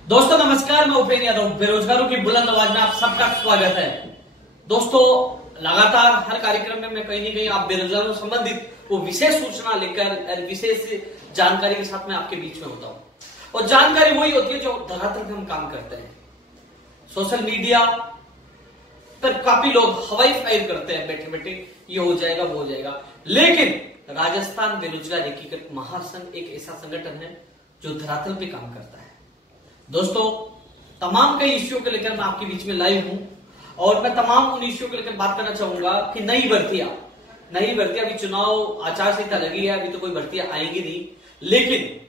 दोस्तों नमस्कार, मैं उपेंद्र यादव। बेरोजगारों की बुलंद आवाज में आप सबका स्वागत है। दोस्तों लगातार हर कार्यक्रम में मैं कहीं ना कहीं आप बेरोजगारों से संबंधित वो विशेष सूचना लेकर विशेष जानकारी के साथ मैं आपके बीच में होता हूँ। और जानकारी वही होती है जो धरातल पे हम काम करते हैं। सोशल मीडिया पर काफी लोग हवाई फायर करते हैं बैठे बैठे, ये हो जाएगा वो हो जाएगा, लेकिन राजस्थान बेरोजगार एकीकृत महासंघ एक ऐसा संगठन है जो धरातल पे काम करता है। दोस्तों तमाम कई इश्यूओं को लेकर मैं आपके बीच में लाइव हूं और मैं तमाम उन इश्यूओं को लेकर बात करना चाहूंगा कि नई भर्तियां अभी चुनाव आचार संहिता लगी है, अभी तो कोई भर्तियां आएंगी नहीं, लेकिन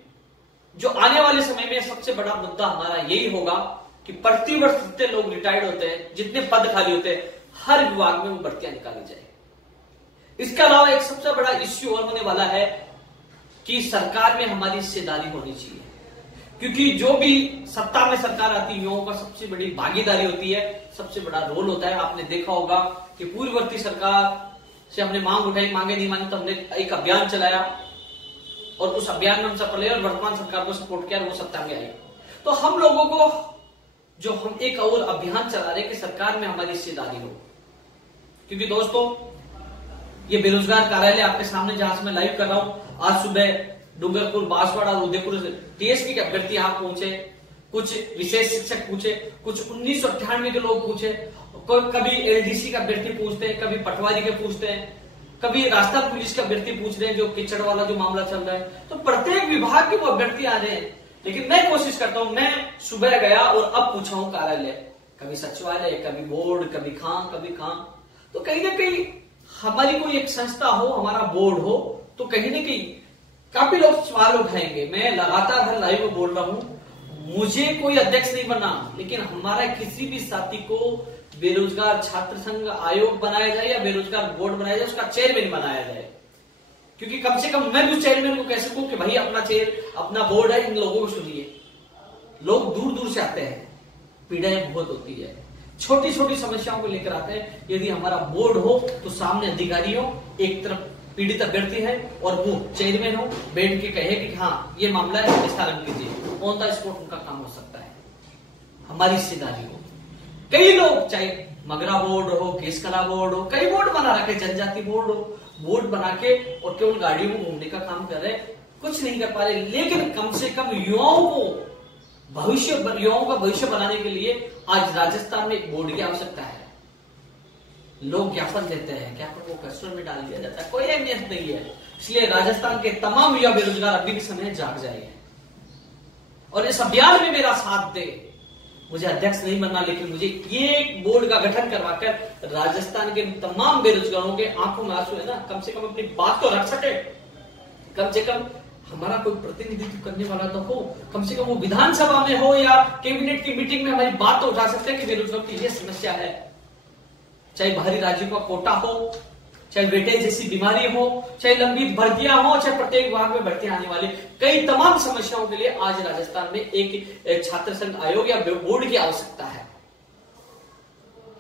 जो आने वाले समय में सबसे बड़ा मुद्दा हमारा यही होगा कि प्रतिवर्ष जितने लोग रिटायर्ड होते हैं, जितने पद खाली होते हैं, हर विभाग में वो भर्तियां निकाली जाए। इसके अलावा एक सबसे बड़ा इश्यू और होने वाला है कि सरकार में हमारी हिस्सेदारी होनी चाहिए, क्योंकि जो भी सत्ता में सरकार आती है युवाओं का सबसे बड़ी भागीदारी होती है, सबसे बड़ा रोल होता है। आपने देखा होगा कि पूर्ववर्ती सरकार से हमने मांग उठाई, मांगे नहीं मानी तो हमने एक अभियान चलाया और उस अभियान में हम सफल हुए और वर्तमान सरकार को सपोर्ट किया और वो सत्ता में आई। तो हम लोगों को जो हम एक और अभियान चला रहे कि सरकार में हमारी हिस्सेदारी हो, क्योंकि दोस्तों ये बेरोजगार कार्यालय आपके सामने जहां से मैं लाइव कर रहा हूं, आज सुबह डूंगरपुर, बांसवाड़ा और उदयपुर टीएसपी के अभ्यर्थी यहां पहुंचे, कुछ विशेष शिक्षक पूछे, कुछ 1998 के लोग पूछे, कभी एलडीसी का अभ्यर्थी पूछते हैं, कभी पटवारी के पूछते हैं, कभी राजस्थान पुलिस का अभ्यर्थी पूछ रहे हैं, जो किचड़ वाला जो मामला चल रहा है। तो प्रत्येक विभाग के वो अभ्यर्थी आ रहे हैं, लेकिन मैं कोशिश करता हूं, मैं सुबह गया और अब पूछा हूं कार्यालय, कभी सचिवालय, कभी बोर्ड, कभी खां, तो कहीं ना कहीं हमारी कोई एक संस्था हो, हमारा बोर्ड हो, तो कहीं ना कहीं काफी लोग सवाल उठाएंगे। मैं लगातार हर लाइव में बोल रहा हूं, मुझे कोई अध्यक्ष नहीं बना, लेकिन हमारा किसी भी साथी को बेरोजगार छात्र संघ आयोग बनाया जाए या बेरोजगार बोर्ड बनाया जाए, उसका चेयरमैन बनाया जाए, क्योंकि कम से कम मैं उस चेयरमैन को कह सकूं कि भाई अपना चेयर, अपना बोर्ड है, इन लोगों को सुनिए। लोग दूर दूर से आते हैं, पीड़ाएं बहुत होती है, छोटी छोटी समस्याओं को लेकर आते हैं। यदि हमारा बोर्ड हो तो सामने अधिकारी हो, एक तरफ पीड़ित अभ्यर्थी है और वो चेयरमैन हो, बैठ के कहे कि हाँ ये मामला है, निस्तारण कीजिए, ऑन द स्पॉट उनका काम हो सकता है। हमारी हिस्सेदारी हो। कई लोग, चाहे मगरा बोर्ड हो, केसकला बोर्ड हो, कई बोर्ड बना रखे, जनजाति बोर्ड हो, बोर्ड बना के और केवल गाड़ियों में घूमने का काम कर रहे, कुछ नहीं कर पा रहे, लेकिन कम से कम युवाओं का भविष्य बनाने के लिए आज राजस्थान में एक बोर्ड की आवश्यकता है। लोग ज्ञापन देते हैं, ज्ञापन को कस्टमर में डाल दिया जाता है, कोई अहमियत नहीं है। इसलिए राजस्थान के तमाम युवा बेरोजगार अभी भी समय जाग जाए और इस अभियान में मेरा साथ दे। मुझे अध्यक्ष नहीं बनना, लेकिन मुझे ये बोर्ड का गठन करवाकर राजस्थान के तमाम बेरोजगारों के आंखों में आंसू है ना, कम से कम अपनी बात तो रख सके, कम से कम हमारा कोई प्रतिनिधित्व करने वाला तो हो, कम से कम वो विधानसभा में हो या कैबिनेट की मीटिंग में हमारी बात तो उठा सकते हैं कि बेरोजगारों की ये समस्या है। चाहे बाहरी राज्यों का कोटा हो, चाहे वेटेज जैसी बीमारी हो, चाहे लंबी भर्तियां हो, चाहे प्रत्येक विभाग में भर्तियां आने वाली, कई तमाम समस्याओं के लिए आज राजस्थान में एक छात्र संघ आयोग या बोर्ड की आवश्यकता है।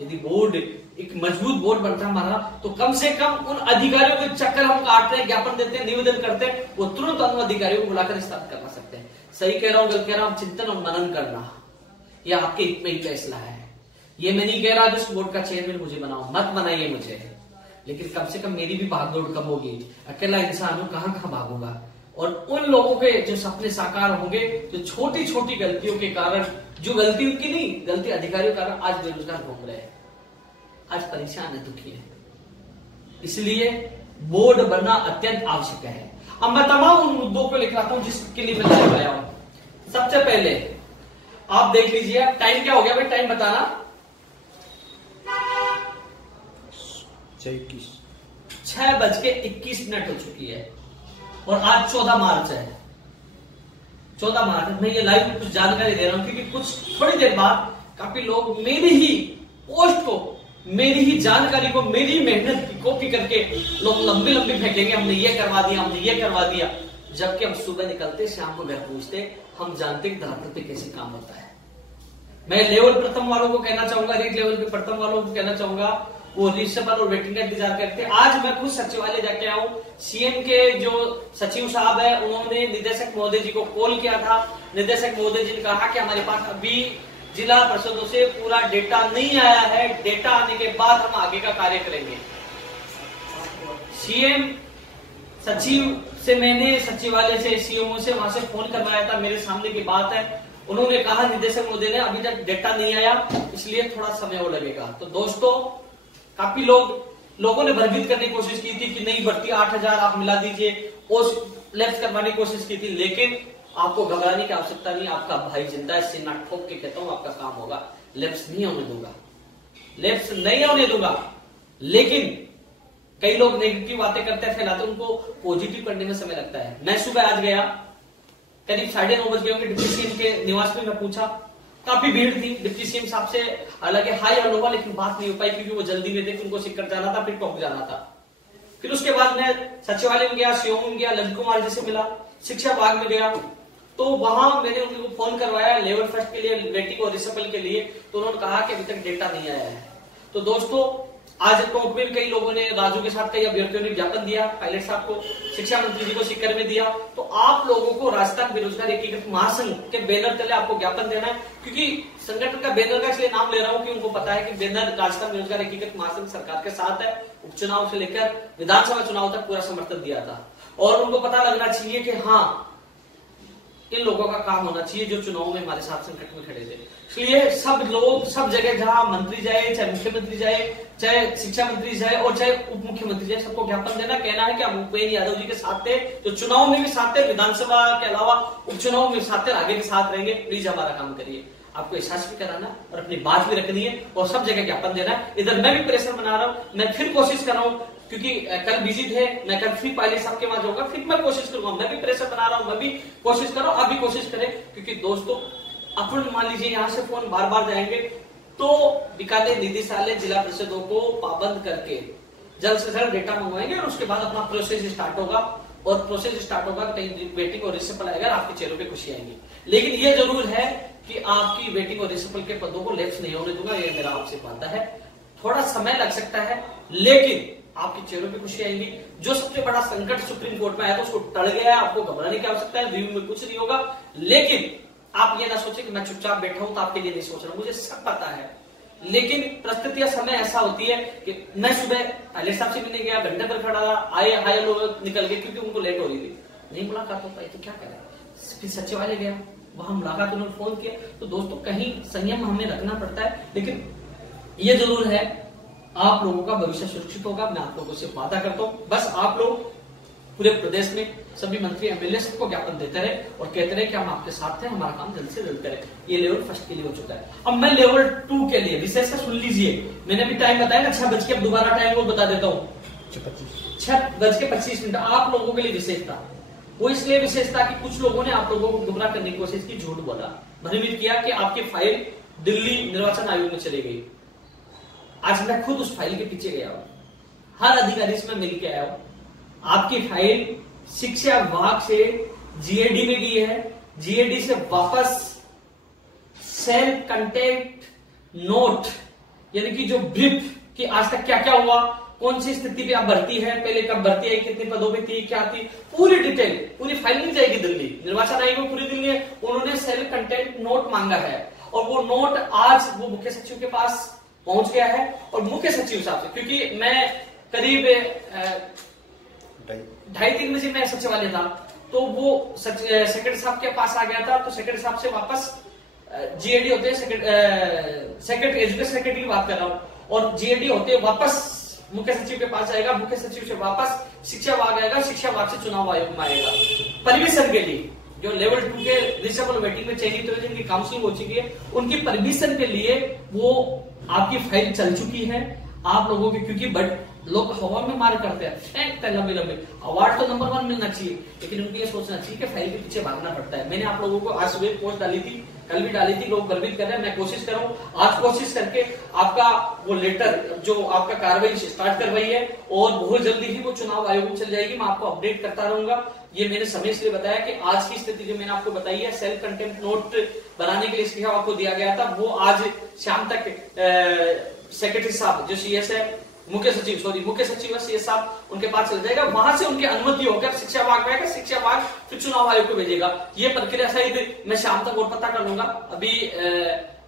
यदि बोर्ड एक मजबूत बोर्ड बनता है हमारा, तो कम से कम उन अधिकारियों के चक्कर हम काटते हैं, ज्ञापन देते हैं, निवेदन करते हैं, वो तुरंत उन अधिकारियों को बुलाकर स्थापित करवा सकते हैं। सही कह रहा हूं, गलत कह रहा हूं, चिंतन और मनन करना यह आपके हित में ही फैसला है। ये मैं नहीं कह रहा जिस बोर्ड का चेयरमैन मुझे बनाओ, मत बनाइए मुझे, लेकिन कम से कम मेरी भी भागदौड़ कम होगी। अकेला इंसान हूं, कहां भागूंगा। और उन लोगों के जो सपने साकार होंगे, जो छोटी छोटी गलतियों के कारण, जो गलती उनकी नहीं, गलती अधिकारियों के कारण आज बेरोजगार घूम रहे हैं, आज परेशान है, दुखी है। इसलिए बोर्ड बनना अत्यंत आवश्यक है। अब मैं तमाम उन मुद्दों को लेकर आता हूं जिसके लिए मैं लाइव आया हूं। सबसे पहले आप देख लीजिए, टाइम क्या हो गया भाई, टाइम बताना। 6:21 हो चुकी है और आज 14 मार्च है। 14 मार्च मैं ये लाइव में कुछ जानकारी दे रहा हूं, क्योंकि कुछ थोड़ी देर बाद काफी लोग मेरी ही पोस्ट को, मेरी ही जानकारी को, मेरी मेहनत की कॉपी करके लोग लंबी लंबी फेंकेंगे, हमने ये करवा दिया, हमने ये करवा दिया, जबकि हम सुबह निकलते, शाम को घर पहुंचते, हम जानते कि धरातल पे कैसे काम होता है। मैं लेवल प्रथम वालों को कहना चाहूंगा, रीड लेवल के प्रथम वालों को कहना चाहूंगा, वो रिसेबल और वेटिंग का इंतजार करते हैं। आज मैं खुद सचिवालय जाके आया हूँ। सीएम के जो सचिव साहब है उन्होंने निदेशक महोदय जी को कॉल किया था। निदेशक महोदय जी ने कहा कि हमारे पास अभी जिला परिषदों से पूरा डेटा नहीं आया है, डेटा आने के बाद हम आगे का कार्य करेंगे। सीएम सचिव से मैंने सचिवालय से सीएमओ से वहां से फोन करवाया था, मेरे सामने की बात है। उन्होंने कहा निदेशक महोदय ने अभी तक डेटा नहीं आया, इसलिए थोड़ा समय और लगेगा। तो दोस्तों काफी लोगों ने भयभीत करने की कोशिश की थी कि नहीं भर्ती 8,000 आप मिला दीजिए, और लैप्स करवाने की कोशिश की थी, लेकिन आपको घबराने की आवश्यकता नहीं। आपका भाई जिंदा है, सीना ठोक के कहता हूं आपका काम होगा। लैप्स नहीं होने दूंगा, लैप्स नहीं होने दूंगा। लेकिन कई लोग नेगेटिव बातें करते हैं, फैलाते, उनको पॉजिटिव करने में समय लगता है। मैं सुबह आज गया, करीब 9:30 बज गए होंगे, डिप्टी सीएम के निवास में मैं पूछा, काफी भीड़ थी। डिप्टी सीएम साहब से हालांकि हाई और हुआ, लेकिन बात नहीं हो पाई क्योंकि वो जल्दी में थे, उनको सिक्कर जाना था, फिर टॉप जाना था। फिर उसके बाद मैं सचिवालय में गया, सीओ में गया, ललित कुमार जी से मिला, शिक्षा विभाग में गया, तो वहां मैंने उनको फोन करवाया लेवल फर्स्ट के लिए, वेटिंग और रिसेबल के लिए। तो उन्होंने कहा कि अभी तक डेटा नहीं आया है। तो दोस्तों आज टोंक में कई लोगों ने राजू के साथ कई अभ्यर्थियों ने ज्ञापन दिया, पायलट साहब को, शिक्षा मंत्री जी को सीकर में दिया। तो आप लोगों को राजस्थान बेरोजगार एकीकृत महासंघ के बैनर तले आपको ज्ञापन देना है, क्योंकि संगठन का बैनर का इसलिए नाम ले रहा हूं कि उनको पता है कि बैनर राजस्थान बेरोजगार एकीकृत महासंघ सरकार के साथ है। उपचुनाव से लेकर विधानसभा चुनाव तक पूरा समर्थन दिया था, और उनको पता लगना चाहिए कि हाँ इन लोगों का काम होना चाहिए जो चुनाव में हमारे साथ संकट में खड़े थे। इसलिए सब लोग सब जगह, जहां मंत्री जाए, चाहे मुख्यमंत्री जाए, चाहे शिक्षा मंत्री जाए और चाहे उप मुख्यमंत्री जाए, सबको ज्ञापन देना, कहना है कि हम भूपेन्द्र यादव जी के साथ थे, तो चुनाव में भी साथ थे, विधानसभा के अलावा उपचुनाव में साथ थे, आगे भी साथ रहेंगे। प्लीज हमारा काम करिए। आपको एहसास भी कराना और अपनी बात भी रखनी है, और सब जगह ज्ञापन देना है। इधर मैं भी प्रेशर बना रहा हूं, मैं फिर कोशिश कर रहा हूं, क्योंकि कल बिजी थे, मैं कल फिर पायलट साहब के वहां जाऊंगा, फिर मैं कोशिश करूंगा। मैं भी प्रेशर बना रहा हूं, मैं भी कोशिश कर रहा हूं, आप भी कोशिश करें, क्योंकि दोस्तों अपन मान लीजिए यहां से फोन बार बार जाएंगे तो बीकानेर निदेशालय जिला परिषदों को पाबंद करके जल्द से जल्द डेटा मंगवाएंगे, और उसके बाद अपना प्रोसेस स्टार्ट होगा। और प्रोसेस स्टार्ट होगा तो कहीं वेटिंग और रिसेबल आएगा, आपके चेहरों पे खुशी आएंगी। लेकिन ये जरूर है कि आपकी वेटिंग और रिसेबल के पदों को लैप्स नहीं होने दूंगा, ये मेरा आपसे वादा है। थोड़ा समय लग सकता है, लेकिन आपके चेहरों पे खुशी आएंगी। जो सबसे बड़ा संकट सुप्रीम कोर्ट में आया था उसको टल गया, आपको घबराने की आवश्यकता है, रिव्यू में कुछ नहीं होगा। लेकिन आप ये ना सोचे कि मैं चुपचाप बैठा हूं तो आपके लिए नहीं सोच रहा, मुझे सब पता है। लेकिन परिस्थितियां समय ऐसा होती है कि मैं सुबह पायलट साहब से मिलने गया, घंटे पर खड़ा रहा, आए हाय लोग निकल गए क्योंकि उनको लेट हो रही थी, नहीं मुलाकात हो पाई, तो क्या करें। फिर सचिवालय गया, वहां मुलाकात, उन्होंने फोन किया। तो दोस्तों कहीं संयम हमें रखना पड़ता है, लेकिन ये जरूर है आप लोगों का भविष्य सुरक्षित होगा, मैं आप लोगों से वादा करता हूं। बस आप लोग पूरे प्रदेश में सभी मंत्री एमएलए सबको ज्ञापन देते रहे और कहते रहे कि हम आपके साथ हैं, हमारा काम जल्द से जल्द करें। ये लेवल फर्स्ट के लिए हो चुका है। अब मैं लेवल 2 के लिए विशेष सुन लीजिए, मैंने भी टाइम बताया ना 6 बज के, अब दोबारा टाइम को बता देता हूँ, 6:25 आप लोगों के लिए विशेष था। वो इसलिए विशेष था कि कुछ लोगों ने आप लोगों को गुमराह करने की कोशिश की, झूठ बोला, भ्रमित किया कि आपकी फाइल दिल्ली निर्वाचन आयोग में चली गई। आज मैं खुद उस फाइल के पीछे गया हूं, हर अधिकारी से मैं मिलकर आया हूं। आपकी फाइल शिक्षा विभाग से जीएडी में गई है, जीएडी से वापस सेल्फ कंटेंट नोट यानी कि जो ब्रीफ कि आज तक क्या क्या हुआ, कौन सी स्थिति पे आप भर्ती है, पहले कब भर्ती आई, कितने पदों पे थी, क्या थी, पूरी डिटेल, पूरी फाइल नहीं जाएगी दिल्ली निर्वाचन आयोग में, पूरी दिल्ली है। उन्होंने सेल्फ कंटेंट नोट मांगा है और वो नोट आज वो मुख्य सचिव के पास पहुंच गया है। और मुख्य सचिव साहब से, क्योंकि मैं करीब 2:30-3 बजे मैं सचिवालय था, तो वो सेक्रेटरी साहब के पास आ गया था, तो सेक्रेटरी साहब से वापस जीएडी होते हैं, सेक्रेटरी एजुकेशन सेक्रेटरी की बात कर रहा हूं, और जीएडी होते वापस मुख्य सचिव के पास आएगा, मुख्य सचिव से वापस शिक्षा विभाग आएगा, शिक्षा विभाग से चुनाव आयोग में आएगा परमिशन के लिए। जो लेवल 2 के रिसेबल वेटिंग में चयनित हुए जिनकी काउंसलिंग हो चुकी है, उनकी परमिशन के लिए वो आपकी फाइल चल चुकी है आप लोगों की, क्योंकि लोग हवा में मार करते हैं लंबे लंबे अवार्ड तो नंबर 1 मिलना चाहिए, लेकिन उनको ये सोचना चाहिए कि फाइल के पीछे भागना पड़ता है। मैंने आप लोगों को आज सुबह पोस्ट डाली थी, कल भी डाली थी, लोग गर्वित कर रहे हैं, मैं कोशिश कर रहा हूं आज कोशिश करके आपका वो लेटर जो आपका कार्रवाई स्टार्ट करवाई है, और बहुत जल्दी ही वो चुनाव आयोग में चल जाएगी, मैं आपको अपडेट करता रहूंगा। ये मैंने समय इसलिए बताया कि आज की स्थिति जो मैंने आपको बताई है, सेल्फ कंटेंट नोट बनाने के लिए आपको दिया गया था, वो आज शाम तक सेक्रेटरी साहब जो सीएस है, मुख्य सचिव है सीएस साहब, उनके पास चला जाएगा। वहां से उनकी अनुमति होकर शिक्षा विभाग में आएगा, शिक्षा विभाग फिर चुनाव आयोग को भेजेगा। ये प्रक्रिया शायद मैं शाम तक और पता कर लूंगा, अभी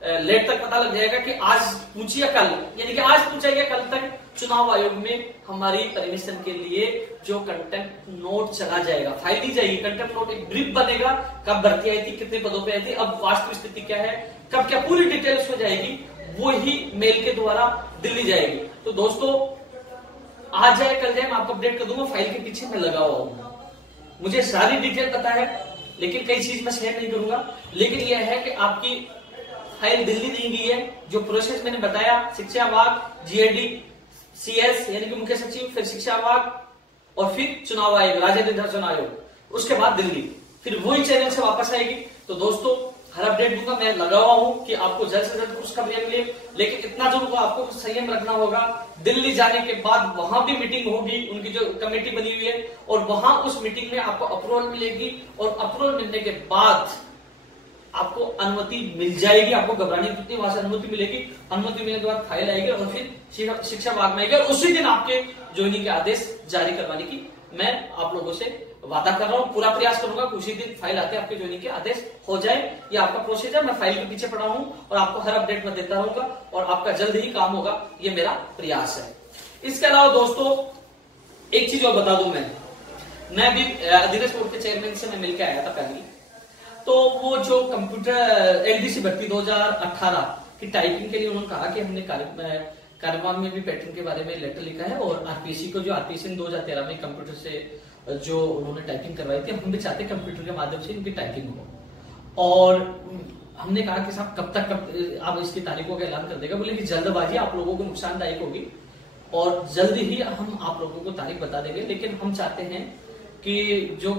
लेट तक पता लग जाएगा कि आज पूछी या कल, यानी कि आज पूछा या कल तक चुनाव आयोग में हमारी परमिशन के लिए जो कंटेंट नोट चला जाएगा, फाइल दी जाएगी। कंटेंट नोट एक ब्रीफ बनेगा, कब भर्ती आई थी, कितने पदों पे आई थी, अब वास्तविक स्थिति क्या है, कब क्या पूरी डिटेल्स हो जाएगी, वो ही मेल के द्वारा दिल्ली जाएगी। तो दोस्तों आज जाए कल जाए मैं आपको अपडेट कर दूंगा। फाइल के पीछे मैं लगा हुआ हूं, मुझे सारी डिटेल पता है, लेकिन कई चीज मैं शेयर नहीं करूंगा। लेकिन यह है कि आपकी फाइल दिल्ली नहीं गई है, जो प्रोसेस मैंने बताया, शिक्षा विभाग, जीएडी, सीएस यानी कि मुख्य सचिव, फिर शिक्षा विभाग और फिर चुनाव आयोग, राज्य निर्वाचन आयोग, उसके बाद दिल्ली, फिर वही चैनल से वापस आएगी। तो दोस्तों हर अपडेट दूंगा, मैं लगा हुआ हूं कि आपको जल्द से जल्द कुछ खबरें मिले। लेकिन इतना जरूर आपको संयम रखना होगा। दिल्ली जाने के बाद वहां भी मीटिंग होगी, उनकी जो कमेटी बनी हुई है, और वहां उस मीटिंग में आपको अप्रूवल मिलेगी, और अप्रूवल मिलने के बाद आपको अनुमति मिल जाएगी। आपको घबराने की कितनी, वहां से अनुमति मिलेगी, अनुमति मिलने के बाद फाइल आएगी और फिर शिक्षा विभाग में आएगी, और उसी दिन आपके ज्वाइनिंग के आदेश जारी करवाने की मैं आप लोगों से वादा कर रहा हूं। पूरा प्रयास करूंगा कि उसी दिन फाइल आते आपके ज्वाइनिंग के आदेश हो जाए। ये आपका प्रोसीजर, मैं फाइल के पीछे पड़ा हूं और आपको हर अपडेट में देता रहूंगा, और आपका जल्द ही काम होगा, ये मेरा प्रयास है। इसके अलावा दोस्तों एक चीज और बता दूं, मैं भी अधिरस बोर्ड के चेयरमैन से मैं मिलकर आया था पहले, तो वो जो कंप्यूटर एलडीसी भर्ती 2018 की टाइपिंग के लिए उन्होंने कहा कि हमने कार्यक्रम में भी पैटर्न के बारे में लेटर लिखा है, और आरपीएससी को, जो आरपीएससी 2013 में कंप्यूटर से जो उन्होंने टाइपिंग करवाई थी, हम भी चाहते कंप्यूटर के माध्यम से इनकी टाइपिंग हो। और हमने कहा कि साहब कब तक आप इसकी तारीखों का ऐलान कर देगा, बोले कि जल्दबाजी आप लोगों को नुकसानदायक होगी, और जल्द ही हम आप लोगों को तारीख बता देंगे। लेकिन हम चाहते हैं कि जो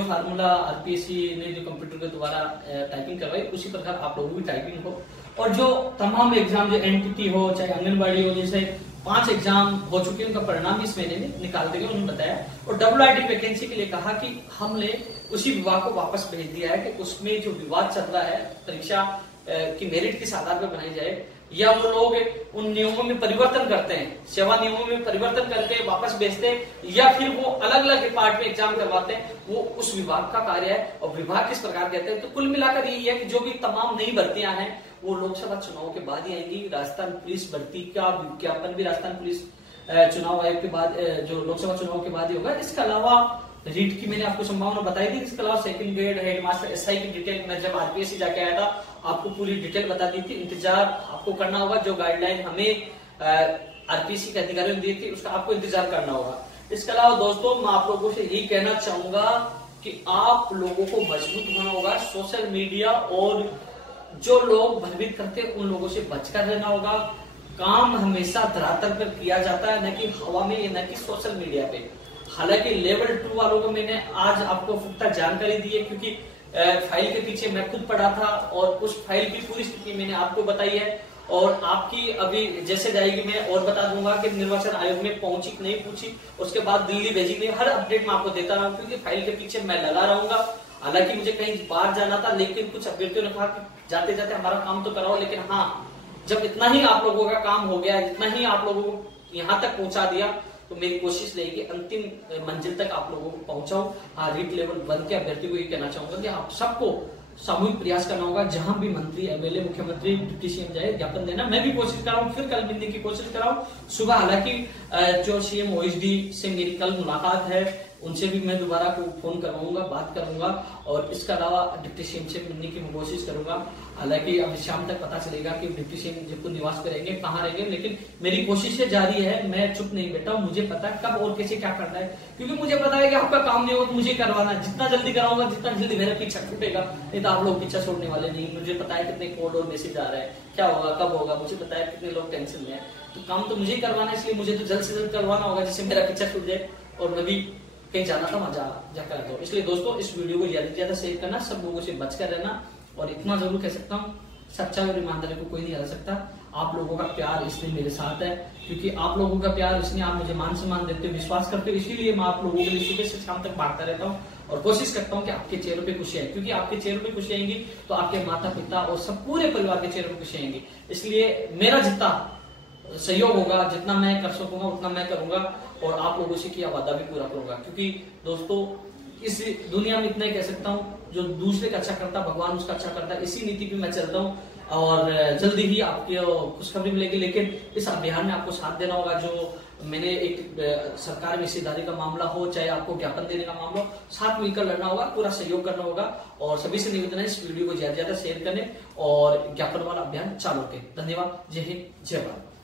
फार्मूला आरपीएससी ने जो कंप्यूटर के द्वारा टाइपिंग करवाई, उसी प्रकार आप लोगों की टाइपिंग हो, और जो तमाम एग्जाम, जो एनटीटी हो चाहे आंगनबाड़ी हो, जैसे 5 एग्जाम हो चुके हैं, उनका परिणाम इस महीने में निकाल देंगे, उन्होंने बताया। और डब्ल्यूआईटी वैकेंसी के लिए कहा कि हमने उसी विभाग को वापस भेज दिया है कि उसमें जो विवाद चल रहा है, परीक्षा की मेरिट किस आधार पर बनाई जाए, या वो लोग उन नियमों में परिवर्तन करते हैं, सेवा नियमों में परिवर्तन करके वापस भेजते हैं, या फिर वो अलग अलग डिपार्ट में एग्जाम करवाते हैं, वो उस विभाग का कार्य है, और विभाग किस प्रकार कहते हैं। तो कुल मिलाकर यही है कि जो भी तमाम नई भर्तियां हैं वो लोकसभा चुनाव के बाद ही आएंगी। राजस्थान पुलिस भर्ती का विज्ञापन भी राजस्थान पुलिस चुनाव आयोग के बाद, जो लोकसभा चुनाव के बाद ही होगा। इसके अलावा रीट की मैंने आपको संभावना बताई थी। इसके अलावा सेकंड ग्रेड हेडमास्टर एसआई की डिटेल मैं जब आरपीएससी जाके आया था आपको पूरी डिटेल बता दी थी। इंतजार आपको करना होगा, जो गाइडलाइन हमें आरपीएससी के अधिकारियों ने दी थी उसका आपको इंतजार करना होगा। इसके अलावा दोस्तों मैं आप लोगों से यही कहना चाहूंगा कि आप लोगों को मजबूत होना होगा। सोशल मीडिया और जो लोग भयभीत करते हैं उन लोगों से बचकर रहना होगा। काम हमेशा धरातल पर किया जाता है, न कि हवा में, न कि सोशल मीडिया पे। हालांकि लेवल 2 वालों को मैंने आज आपको पुख्ता जानकारी दी है, क्योंकि फाइल के पीछे मैं खुद पढ़ा था और उस फाइल की पूरी स्थिति मैंने आपको बताई है। और आपकी अभी जैसे जाएगी मैं और बता दूंगा कि निर्वाचन आयोग में पहुंची कि नहीं पहुंची, उसके बाद दिल्ली भेजी नहीं, हर अपडेट मैं आपको देता रहा, क्योंकि फाइल के पीछे मैं लगा रहूंगा। हालांकि मुझे कहीं बाहर जाना था, लेकिन कुछ अभ्यर्थियों ने कहा कि जाते जाते हमारा काम तो कराओ, लेकिन हाँ जब इतना ही आप लोगों का काम हो गया, इतना ही आप लोगों को यहाँ तक पहुंचा दिया, तो मेरी कोशिश रहेगी अंतिम मंजिल तक आप लोगों को पहुंचाऊं। हाँ, रीट लेवल 1 के अभ्यर्थी को ये कहना चाहूंगा कि आप सबको सामूहिक प्रयास करना होगा। जहां भी मंत्री, एमएलए, मुख्यमंत्री, डिप्टी सीएम जाए ज्ञापन देना। मैं भी कोशिश कर रहा हूँ, फिर कल मिलने की कोशिश कर रहा हूँ सुबह। हालांकि जो सीएम ओएसडी से मेरी कल मुलाकात है, उनसे भी मैं दोबारा को फोन करवाऊंगा, बात करूंगा, और इसके अलावा डिप्टी सीएम से मिलने की मैं कोशिश करूंगा। हालांकि अब शाम तक पता चलेगा कि डिप्टी सीएम जयपुर निवास पे रहेंगे, कहाँ रहेंगे, लेकिन मेरी कोशिशें जारी है। मैं चुप नहीं बैठा हूँ, मुझे पता है कब और कैसे क्या करना है, क्योंकि मुझे पता है कि आपका काम नहीं होगा तो मुझे करवाना है। जितना जल्दी कराऊंगा, जितना जल्दी मेरा पीछा छूटेगा, नहीं तो आप लोग पीछा छोड़ने वाले नहीं। मुझे पता है कितने कॉल और मैसेज आ रहे हैं, क्या होगा, कब होगा, मुझे पता है कितने लोग टेंशन में है। तो काम तो मुझे ही करवाना है, इसलिए मुझे तो जल्द से जल्द करवाना होगा, जिससे मेरा पीछा छूट जाए। और मैं भी कहीं जाना था, वहां जाकर आता हूँ। इसलिए दोस्तों इस वीडियो को ज्यादा से ज्यादा शेयर करना, सब लोगों से बचकर रहना, और इतना जरूर कह सकता हूँ सच्चाई और ईमानदारी को कोई नहीं हरा सकता। आप लोगों का प्यार इसलिए मेरे साथ है, क्योंकि आप लोगों का प्यार, इसलिए आप मुझे मान सम्मान देते हो, विश्वास करते हो, इसीलिए मैं आप लोगों के लिए सुबह से शाम तक भागता रहता हूँ और कोशिश करता हूँ कि आपके चेहरों पे खुशी आए, क्योंकि आपके चेहरों पे खुशी आएंगी तो आपके माता पिता और सब पूरे परिवार के चेहरों पे खुशी आएंगी। इसलिए मेरा जितना सहयोग होगा, जितना मैं कर सकूंगा उतना मैं करूंगा और आप लोगों से किया वादा भी पूरा करूंगा। क्योंकि दोस्तों इस दुनिया में इतना ही कह सकता हूँ, जो दूसरे का अच्छा करता भगवान उसका अच्छा करता है, इसी नीति पे मैं चलता हूँ और जल्दी ही आपकी खुशखबरी मिलेगी। लेकिन इस अभियान में आपको साथ देना होगा। जो मैंने एक सरकार में हिस्सेदारी का मामला हो, चाहे आपको ज्ञापन देने का मामला हो, साथ मिलकर लड़ना होगा, पूरा सहयोग करना होगा। और सभी से निवेदन है इस वीडियो को ज्यादा से ज्यादा शेयर करें और ज्ञापन वाला अभियान चालू करें। धन्यवाद। जय हिंद, जय भारत।